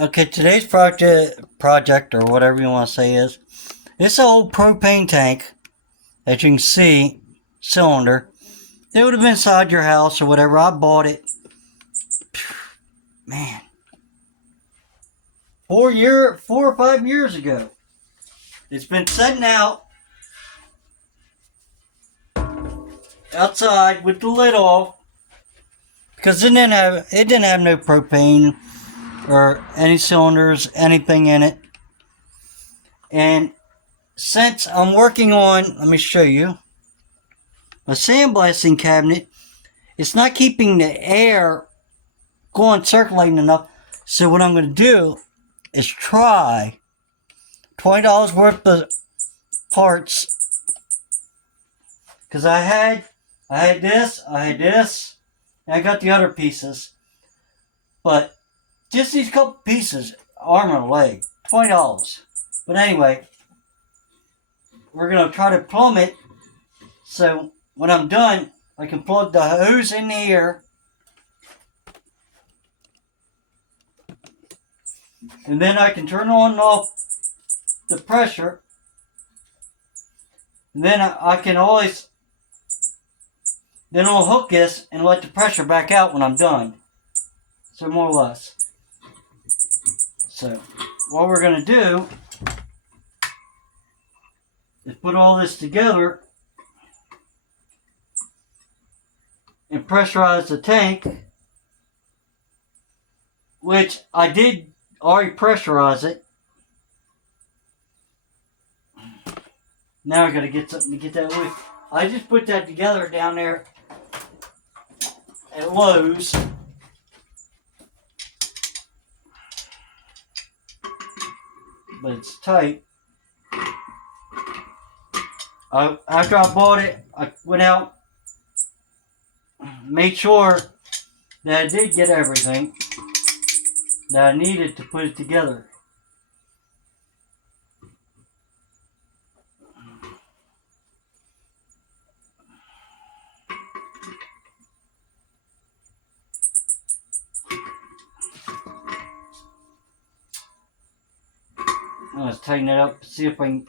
Okay, today's project or whatever you want to say is this old propane tank, as you can see, cylinder. It would have been inside your house or whatever. I bought it, man, 4 or 5 years ago. It's been sitting outside with the lid off because it didn't have no propane or any cylinders, anything in it. And since I'm working on, let me show you, a sandblasting cabinet, it's not keeping the air going circulating enough. So what I'm going to do is try $20 worth of parts because I had this, and I got the other pieces. But just these couple pieces, arm and a leg, $20. But anyway, we're gonna try to plumb it. So when I'm done, I can plug the hose in here, and then I can turn on and off the pressure. And then I can always then I'll hook this and let the pressure back out when I'm done. So more or less. So what we're gonna do is put all this together and pressurize the tank, which I did already pressurize it. Now I gotta get something to get that with. I just put that together down there at Lowe's. But it's tight. After I bought it, I went out, made sure that I did get everything that I needed to put it together. Let's tighten it up, see if I can.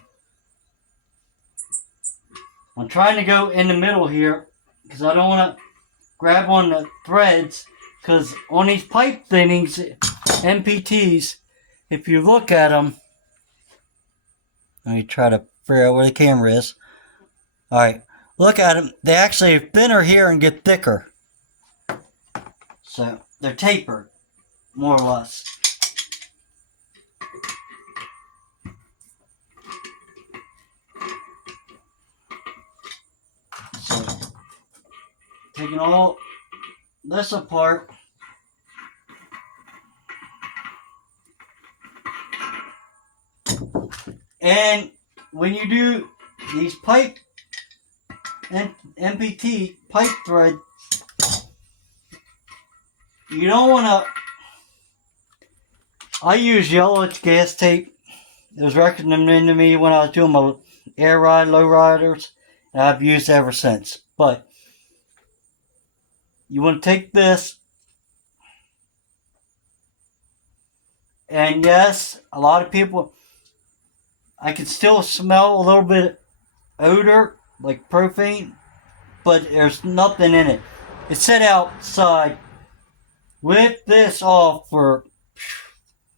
I'm trying to go in the middle here because I don't want to grab on the threads, because on these pipe thinnings, MPTs, if you look at them, let me try to figure out where the camera is. Alright, look at them. They actually are thinner here and get thicker. So, they're tapered, more or less. So, taking all this apart, and when you do these pipe and MPT pipe thread, you don't want to. I use yellow gas tape. It was recommended to me when I was doing my air ride, low riders, and I've used it ever since. But you want to take this, and yes, a lot of people, I can still smell a little bit odor, like propane, but there's nothing in it. It's set outside with this off for,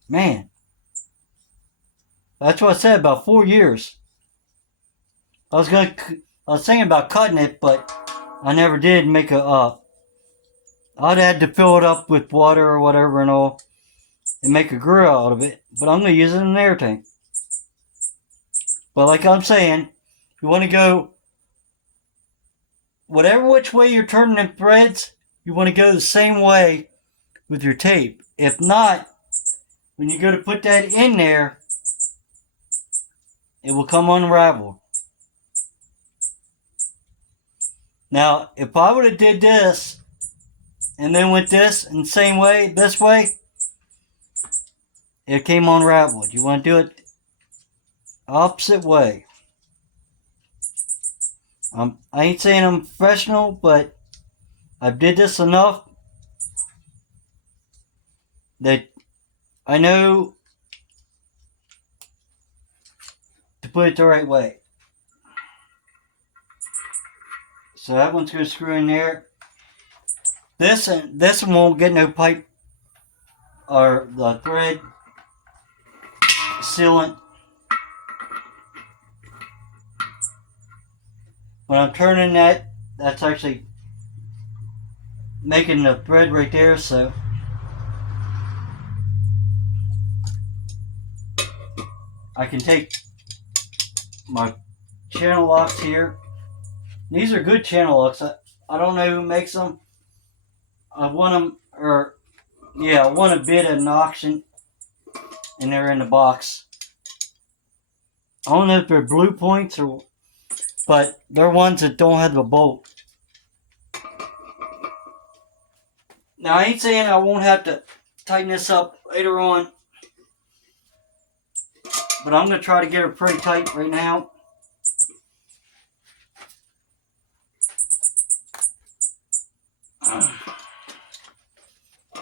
man, that's what I said, about 4 years. I was thinking about cutting it, but I never did make I'd had to fill it up with water or whatever and all, and make a grill out of it. But I'm gonna use it in an air tank. But like I'm saying, you want to go whatever which way you're turning the threads, you want to go the same way with your tape. If not, when you go to put that in there, it will come unraveled. Now, if I would have did this and then went this in the same way, this way, it came unraveled. You want to do it opposite way. I ain't saying I'm professional, but I've did this enough that I know to put it the right way. So that one's going to screw in there. This one won't get no pipe or the thread sealant. When I'm turning that, that's actually making the thread right there, so I can take my channel locks here. These are good channel locks. I don't know who makes them. I won them, I won a bid at an auction, and they're in the box. I don't know if they're Blue Points but they're ones that don't have the bolt. Now I ain't saying I won't have to tighten this up later on, but I'm going to try to get it pretty tight right now.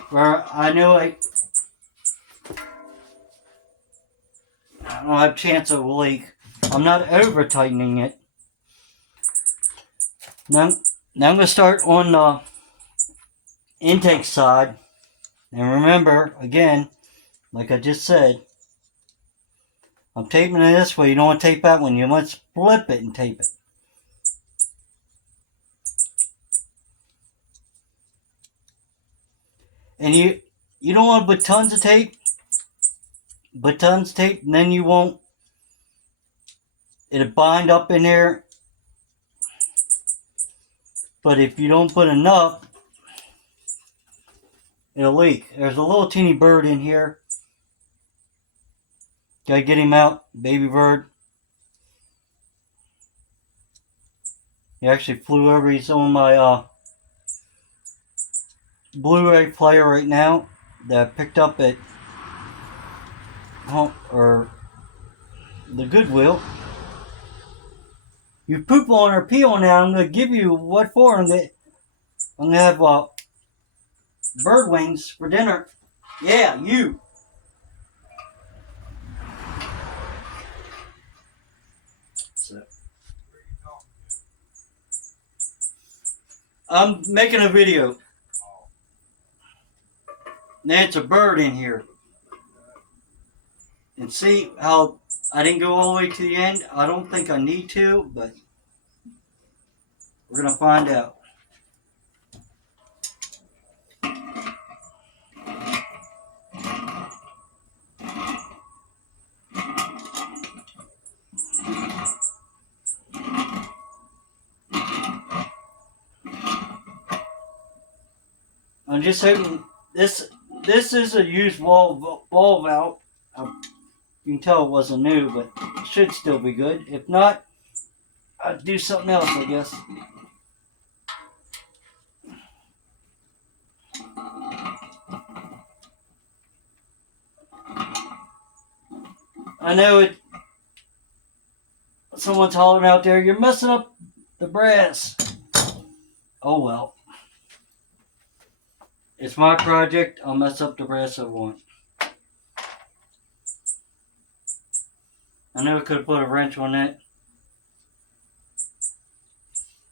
Where I know I don't have a chance of a leak. I'm not over tightening it. Now I'm going to start on the intake side. And remember, again, like I just said, I'm taping it this way. You don't want to tape that one. You must flip it and tape it. And you don't want to put tons of tape. But tons of tape, and then you won't. It'll bind up in there. But if you don't put enough, it'll leak. There's a little teeny bird in here. Gotta get him out, baby bird. He actually flew over. He's on my Blu-ray player right now that I picked up at or the Goodwill. You poop on or pee on that, I'm gonna give you what for. I'm gonna have bird wings for dinner. Yeah, you. So, I'm making a video. There's a bird in here. And see how I didn't go all the way to the end? I don't think I need to, but we're going to find out. I'm just hoping this is a used ball valve. You can tell it wasn't new, but it should still be good. If not, I'd do something else, I guess. I know it. Someone's hollering out there, you're messing up the brass. Oh well. It's my project. I'll mess up the brass I want. I know I could have put a wrench on that.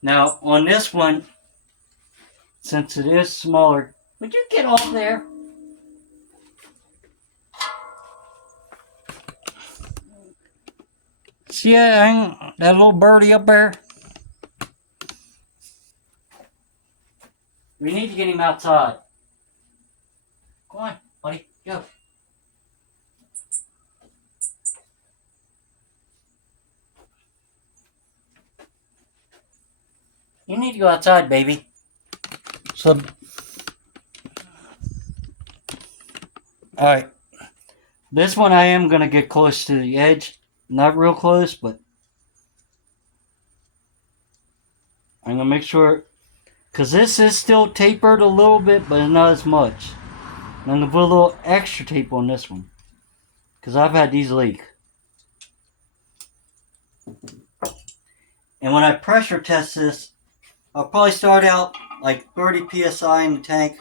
Now, on this one, since it is smaller, would you get off there? See that little birdie up there? We need to get him outside. Go on, buddy, go. You need to go outside, baby. So, alright. This one I am going to get close to the edge. Not real close, but I'm going to make sure, because this is still tapered a little bit, but not as much. And I'm going to put a little extra tape on this one, because I've had these leak. And when I pressure test this, I'll probably start out like 30 psi in the tank,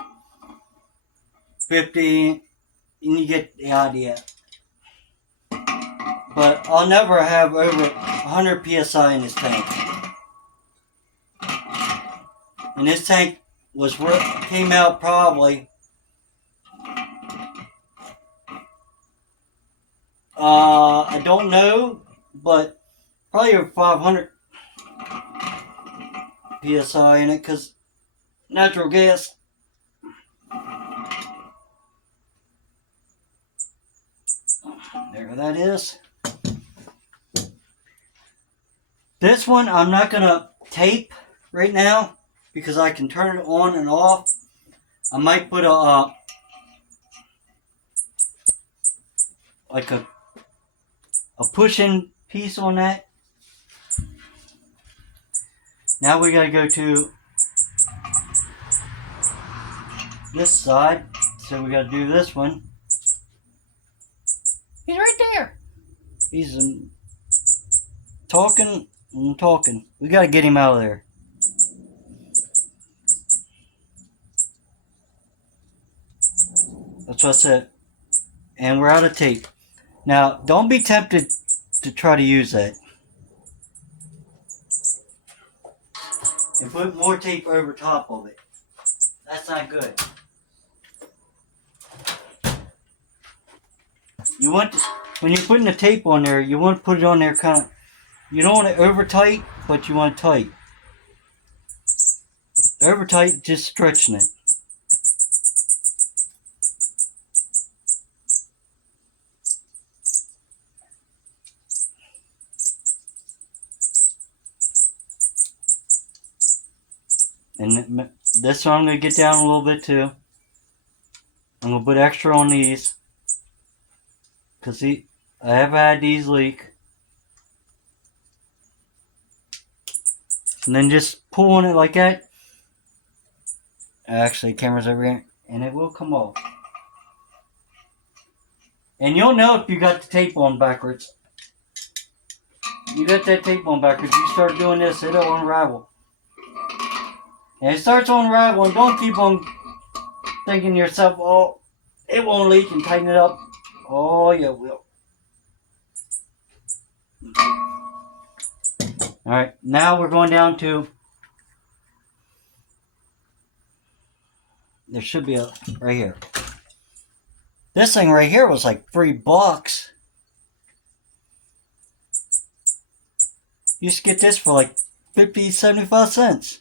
50, and you get the idea. But I'll never have over 100 psi in this tank. And this tank was where it came out probably I don't know, but probably over 500 psi in it, because natural gas. There that is. This one I'm not going to tape right now because I can turn it on and off. I might put a like a push-in piece on that. Now we got to go to this side, so we got to do this one. He's right there. He's talking and talking. We got to get him out of there. That's what I said. And we're out of tape. Now, don't be tempted to try to use that. And put more tape over top of it. That's not good. You want, when you're putting the tape on there, you want to put it on there kind of, you don't want it over tight, but you want it tight. Over tight, just stretching it. And this one I'm going to get down a little bit too. I'm going to put extra on these. Because I have had these leak. And then just pull on it like that. Actually, camera's over here. And it will come off. And you'll know if you got the tape on backwards. You got that tape on backwards. You start doing this, it'll unravel. And it starts to unravel, and don't keep on thinking to yourself, oh, it won't leak, and tighten it up. Oh, yeah, it will. Alright, now we're going down to, there should be a, right here. This thing right here was like $3. You used to get this for like 50, 75 cents.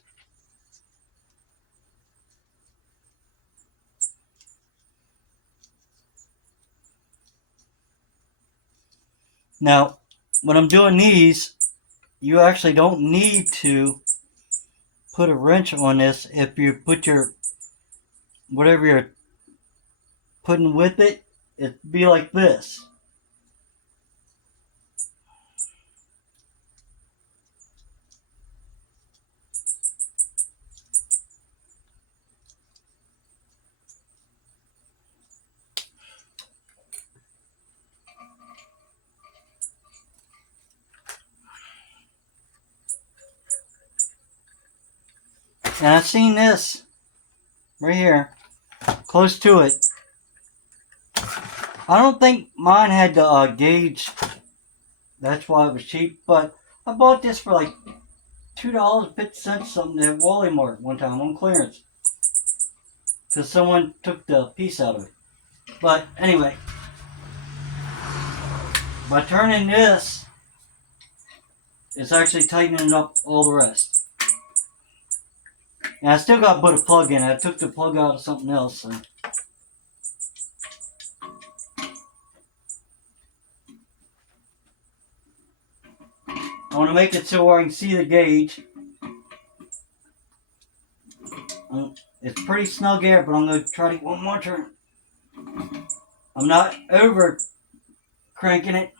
Now, when I'm doing these, you actually don't need to put a wrench on this. If you put your, whatever you're putting with it, it'd be like this. And I've seen this right here, close to it. I don't think mine had the gauge. That's why it was cheap. But I bought this for like $2.50 something at Wally Mart one time on clearance. Because someone took the piece out of it. But anyway, by turning this, it's actually tightening up all the rest. And I still got to put a plug in. I took the plug out of something else. So. I want to make it so I can see the gauge. It's pretty snug here, but I'm going to try to get one more turn. I'm not over cranking it.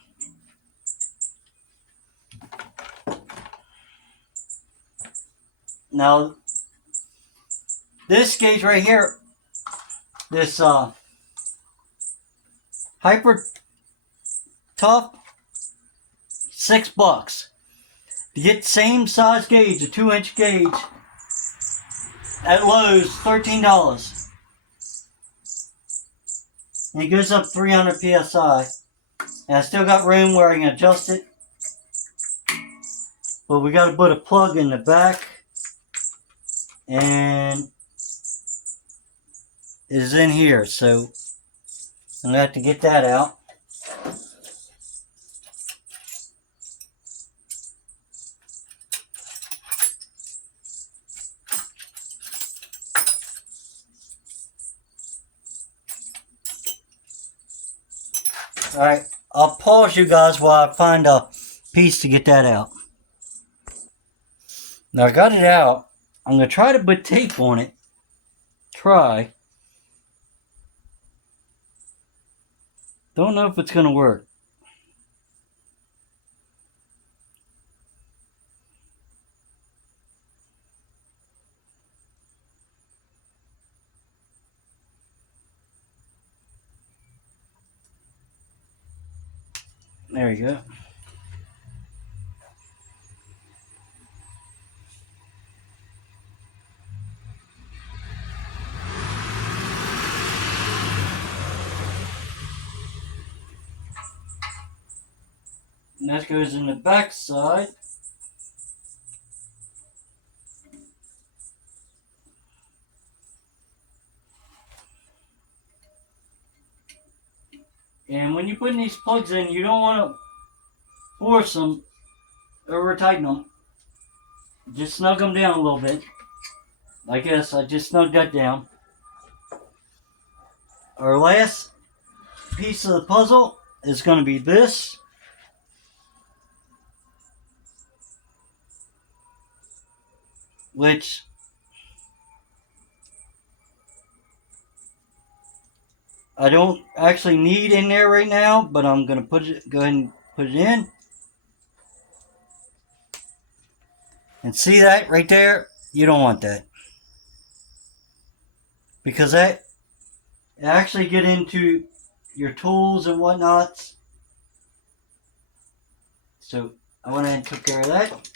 Now, this gauge right here, this Hyper Tough, $6. To get the same size gauge, a 2-inch gauge, at Lowe's, $13. And it goes up 300 psi. And I still got room where I can adjust it. But we got to put a plug in the back. And it is in here. So I'm going to have to get that out. Alright, I'll pause you guys while I find a piece to get that out. Now I got it out. I'm going to try to put tape on it. Try. Don't know if it's going to work. There we go. And that goes in the back side. And when you put these plugs in, you don't want to force them or tighten them. Just snug them down a little bit. I guess I just snugged that down. Our last piece of the puzzle is going to be this. Which I don't actually need in there right now, but I'm going to go ahead and put it in. And see that right there? You don't want that. Because that actually get into your tools and whatnots. So I went ahead and took care of that.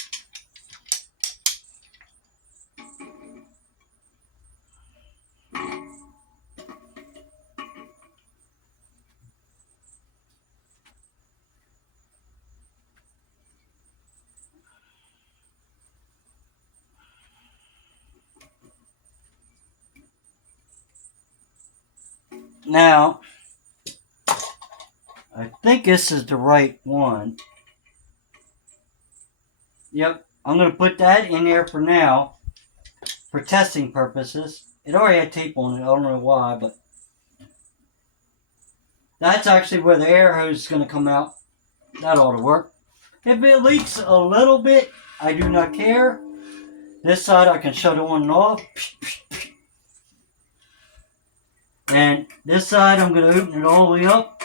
Now, I think this is the right one. Yep, I'm going to put that in there for now, for testing purposes. It already had tape on it, I don't know why, but that's actually where the air hose is going to come out. That ought to work. If it leaks a little bit, I do not care. This side I can shut it on and off. And this side I'm going to open it all the way up.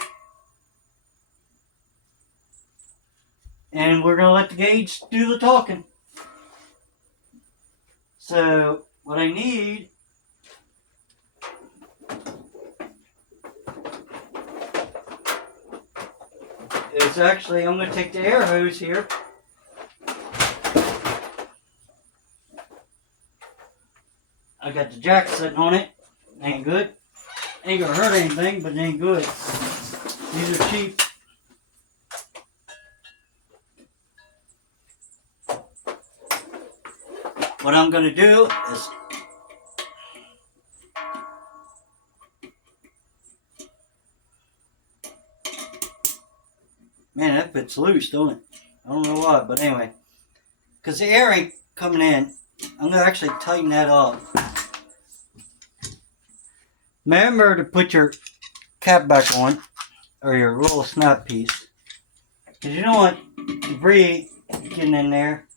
And we're going to let the gauge do the talking. So, what I need is actually, I'm going to take the air hose here. I got the jack sitting on it. Ain't good. Ain't going to hurt anything, but it ain't good. These are cheap. What I'm going to do is man, that fits loose, don't it? I don't know why, but anyway. Because the air ain't coming in, I'm going to actually tighten that up. Remember to put your cap back on, or your little snap piece. Because you don't want debris getting in there.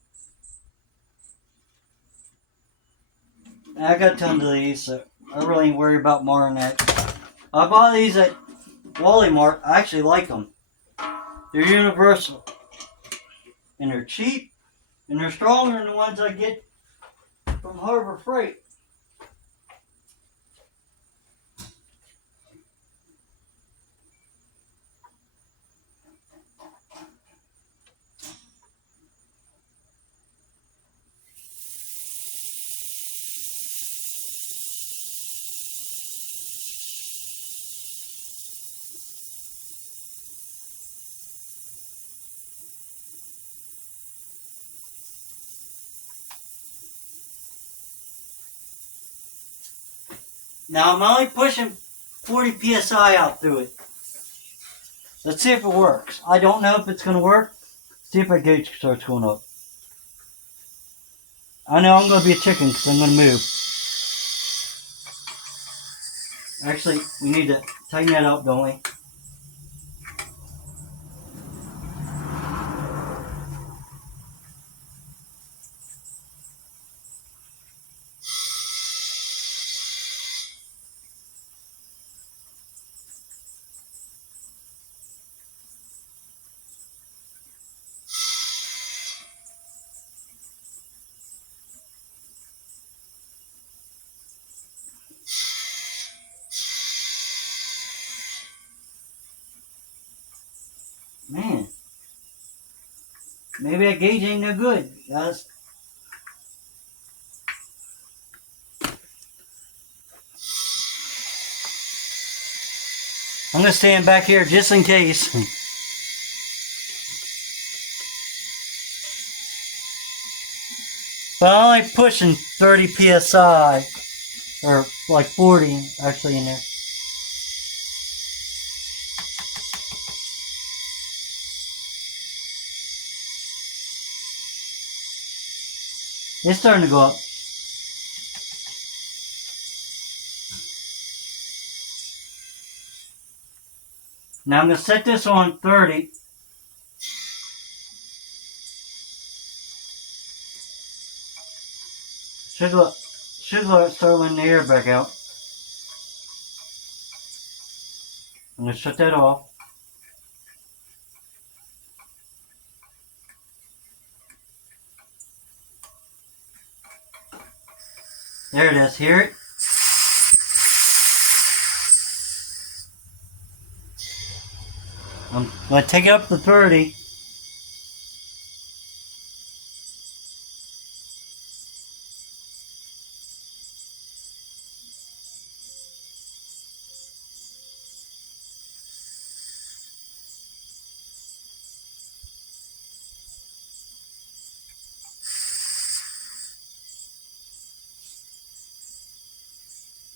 And I got tons of these, so I really ain't worried about more than that. I bought these at Wally Mart. I actually like them. They're universal. And they're cheap. And they're stronger than the ones I get from Harbor Freight. Now I'm only pushing 40 psi out through it. Let's see if it works. I don't know if it's going to work. See if my gauge starts going up. I know I'm going to be a chicken because I'm going to move. Actually, we need to tighten that up, don't we? Man, maybe that gauge ain't no good, guys. I'm going to stand back here just in case. But I'm only pushing 30 psi, or like 40 actually in there. It's starting to go up. Now I'm going to set this on 30. Should start letting the air back out. I'm going to shut that off. There it is. Hear it? I'm going to take it up to 30.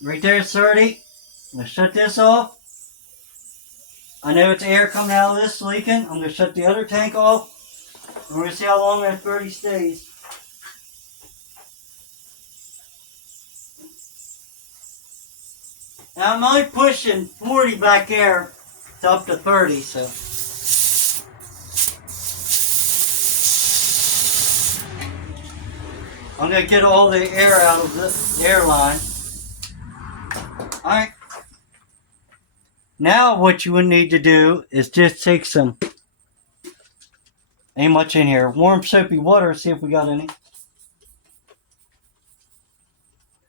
Right there it's 30. I'm going to shut this off. I know it's air coming out of this leaking. I'm going to shut the other tank off. And we're going to see how long that 30 stays. Now I'm only pushing 40 back there to up to 30, so. I'm going to get all the air out of the airline. Alright. Now what you would need to do is just take some, ain't much in here, warm soapy water, see if we got any.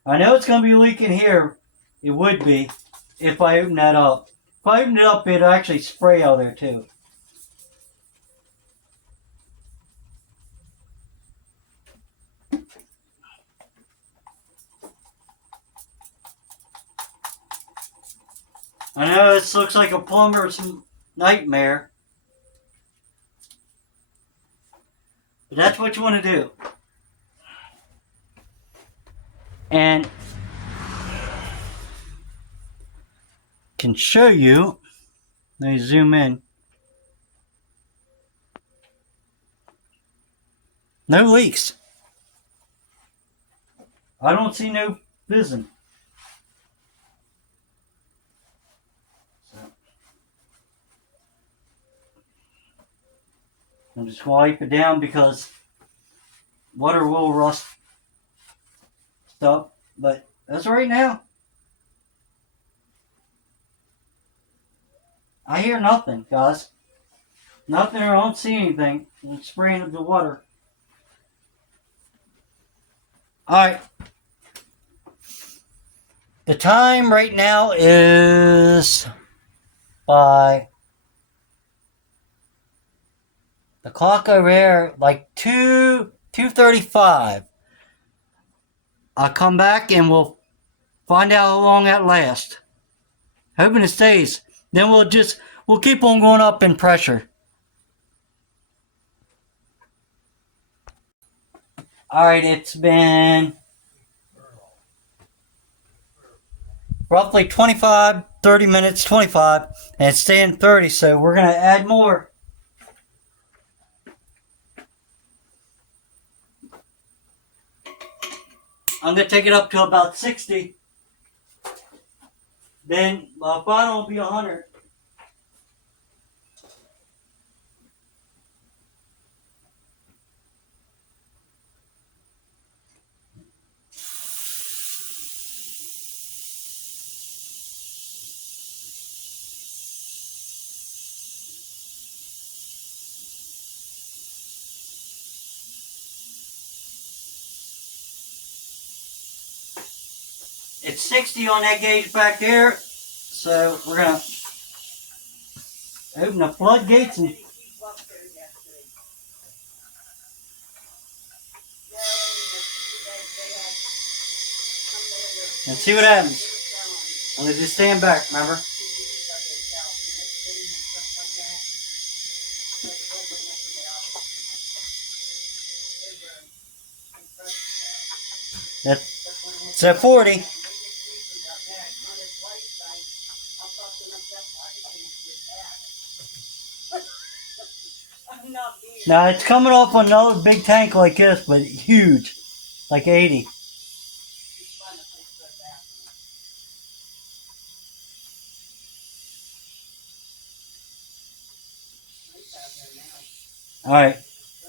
I know it's going to be leaking here. It would be if I open that up. If I open it up, it'll actually spray out there too. I know this looks like a plumber's nightmare. But that's what you want to do. And can show you. Let me zoom in. No leaks. I don't see no fizzing. So, I'm just going to wipe it down because water will rust stuff. But that's right now. I hear nothing, guys. Nothing, I don't see anything. I'm spraying of the water. Alright. The time right now is by the clock over there, like 2:35. I'll come back and we'll find out how long that lasts. Hoping it stays. Then we'll keep on going up in pressure. Alright, it's been roughly 25, 30 minutes, 25, and it's staying 30, so we're going to add more. I'm going to take it up to about 60. Then my final will be 100. It's 60 on that gauge back there. So we're going to open the floodgates and see what happens. I'm going to just stand back, remember? It's at 40. Now it's coming off another big tank like this, but huge, like 80. Alright,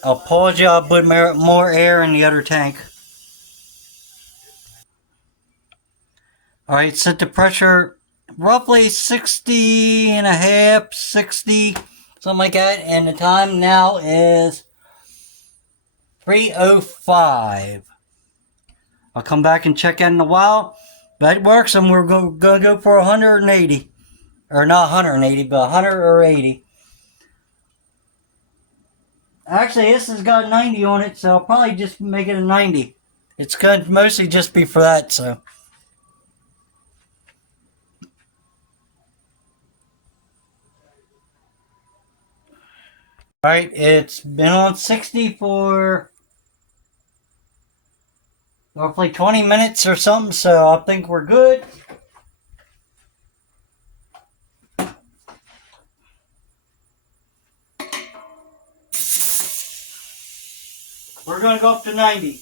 I'll pause you, I'll put more air in the other tank. Alright, set the pressure roughly 60 and a half, 60, something like that. And the time now is 3:05. I'll come back and check in a while. That works, and we're going to go for 180. Or not 180, but 100 or 80. Actually, this has got 90 on it, so I'll probably just make it a 90. It's going to mostly just be for that, so. Alright, it's been on 60 for roughly 20 minutes or something, so I think we're good. We're going to go up to 90.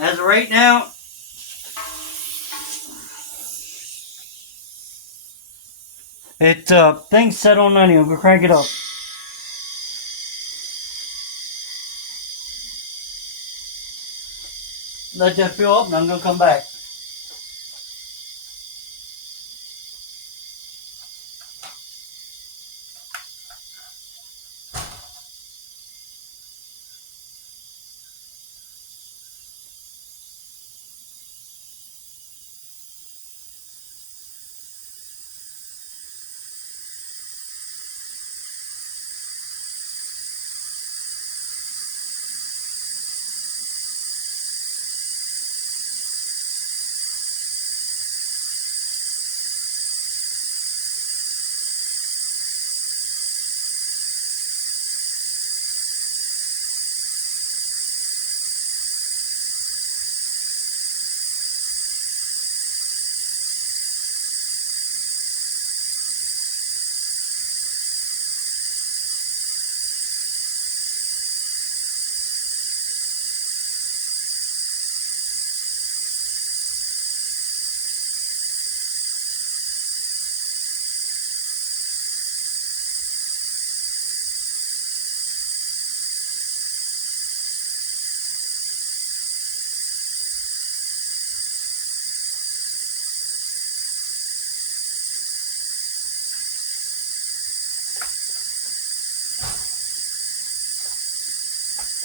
As of right now, thing's set on 90. We'll crank it up. Let that fill up, and I'm going to come back.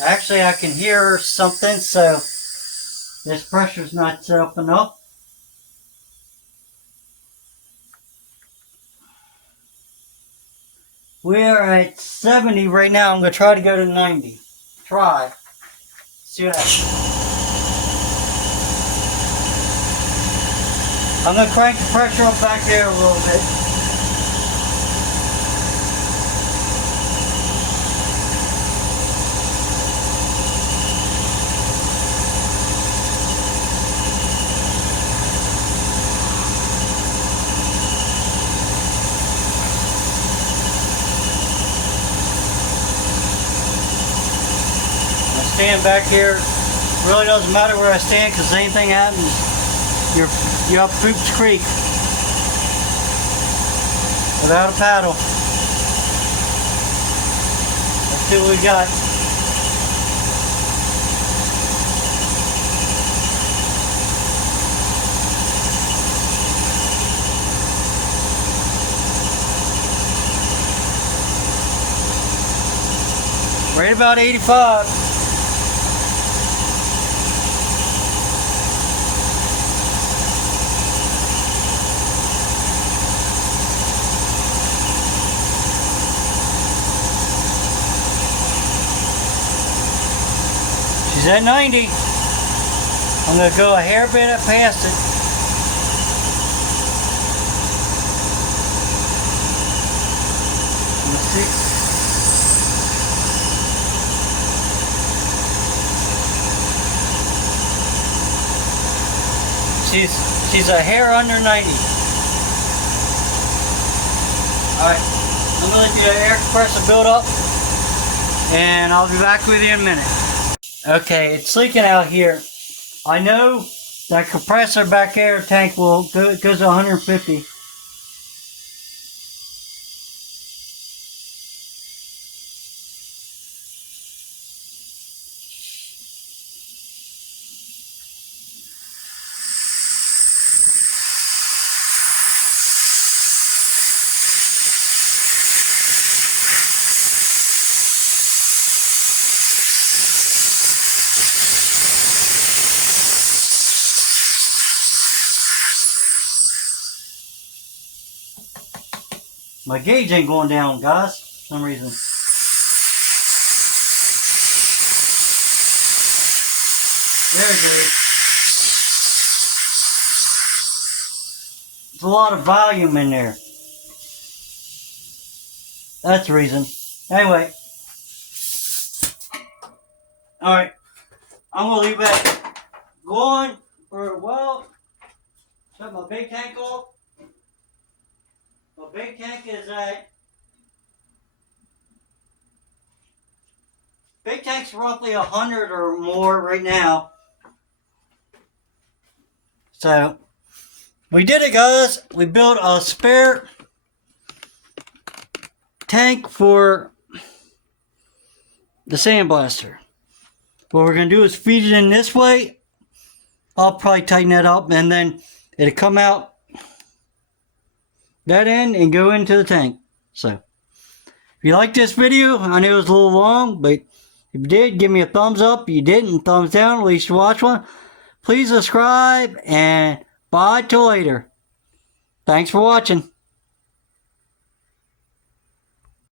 Actually, I can hear something, so this pressure's not set up enough. We are at 70 right now. I'm going to try to go to 90. Try. See what happens. I'm going to crank the pressure up back there a little bit. Stand back here. Really doesn't matter where I stand because anything happens, you're up Poops Creek without a paddle. Let's see what we got. Right about 85. She's at 90. I'm going to go a hair bit past it. Let's see. She's a hair under 90. Alright, I'm going to let the air compressor build up and I'll be back with you in a minute. Okay, it's leaking out here. I know that compressor back air tank will goes to 150. My gauge ain't going down, guys, for some reason. There it goes. There's a lot of volume in there. That's the reason. Anyway. Alright. I'm going to leave that going for a while. Shut my big tank off. My big tank is at... Big tank's roughly 100 or more right now. So, we did it, guys. We built a spare tank for the sandblaster. What we're going to do is feed it in this way. I'll probably tighten that up and then it'll come out that end and go into the tank. So, if you like this video, I know it was a little long, but if you did, give me a thumbs up. If you didn't, thumbs down, at least you watch one. Please subscribe, and bye till later. Thanks for watching.